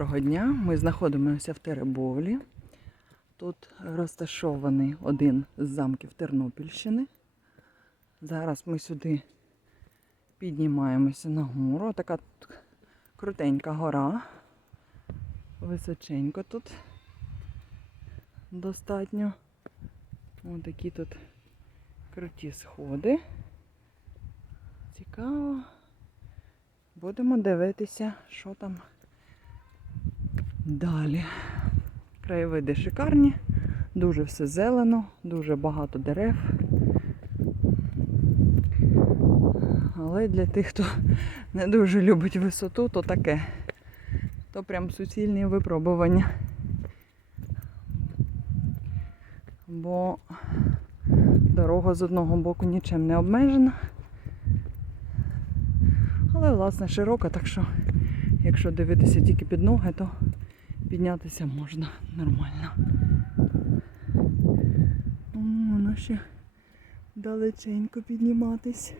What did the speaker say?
Доброго дня. Ми знаходимося в Теребовлі. Тут розташований один з замків Тернопільщини. Зараз ми сюди піднімаємося на гору. Така крутенька гора. Височенько тут достатньо. Ось такі тут круті сходи. Цікаво. Будемо дивитися, що там далі. Краєвиди шикарні, дуже все зелено, дуже багато дерев. Але для тих, хто не дуже любить висоту, то таке. То прям суцільні випробування. Бо дорога з одного боку нічим не обмежена. Але, власне, широка, так що, якщо дивитися тільки під ноги, то піднятися можна нормально. О, воно ще далеченько підніматись.